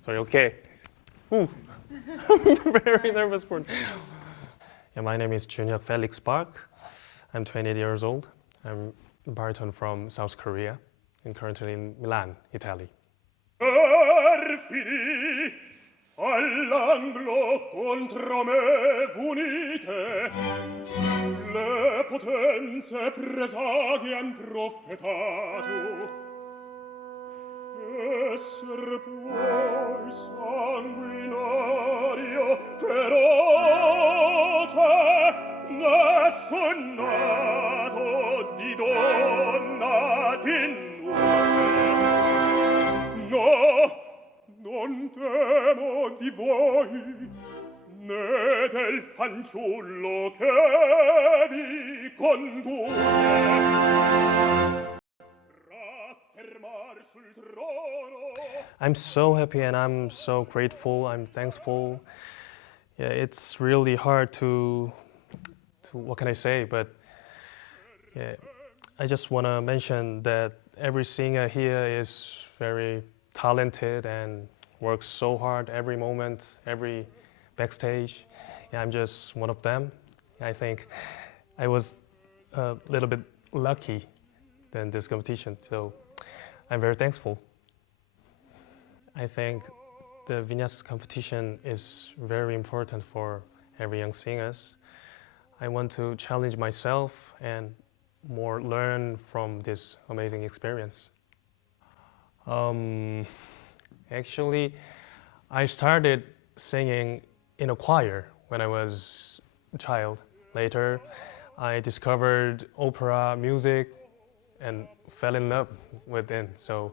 Sorry, okay. Ooh. I'm very nervous for it. Yeah, my name is Junhyeok Felix Park. I'm 28 years old. I'm a baritone from South Korea and currently in Milan, Italy. Perfidi all'anglo contro me unite, le potenze presagian profetato, esser puoi sanguinario feroce, nessun nato di donna t'innutre. No, non temo di voi, né del fanciullo che vi conduce. Raffermar sul trono. I'm so happy and I'm so grateful. I'm thankful. Yeah, it's really hard to what can I say? But yeah, I just want to mention that every singer here is very talented and works so hard every moment, every backstage. Yeah, I'm just one of them. I think I was a little bit lucky in this competition, so I'm very thankful. I think the vinyasa competition is very important for every young singers. I want to challenge myself and more learn from this amazing experience. Actually, I started singing in a choir when I was a child. Later, I discovered opera music and fell in love with it. So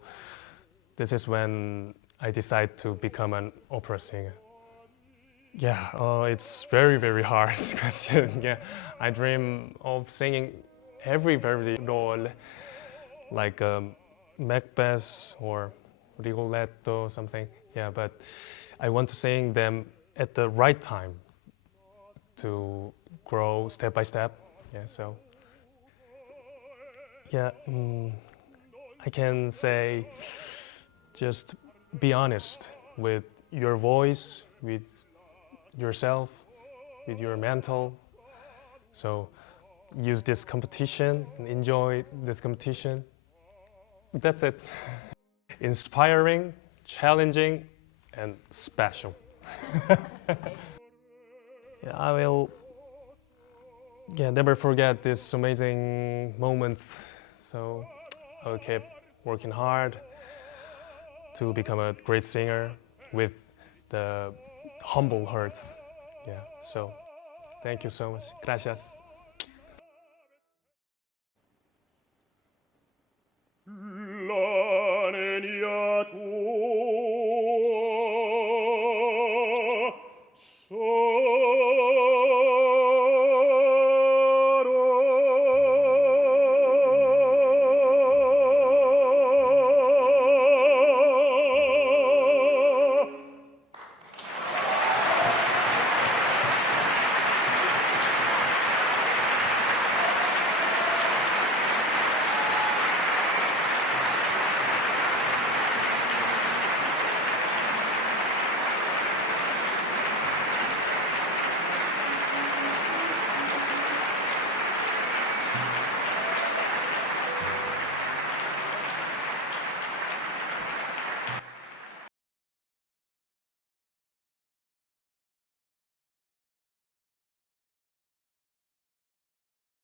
this is when I decided to become an opera singer. Yeah, it's very, very hard question. Yeah, I dream of singing every Verdi role, like Macbeth or Rigoletto, something. Yeah, but I want to sing them at the right time to grow step by step. Yeah, so yeah, I can say just be honest with your voice, with yourself, with your mental. So use this competition and enjoy this competition. That's it. Inspiring, challenging, and special. Yeah, I will never forget these amazing moments. So I will keep working hard to become a great singer with the humble heart. Yeah, so thank you so much. Gracias.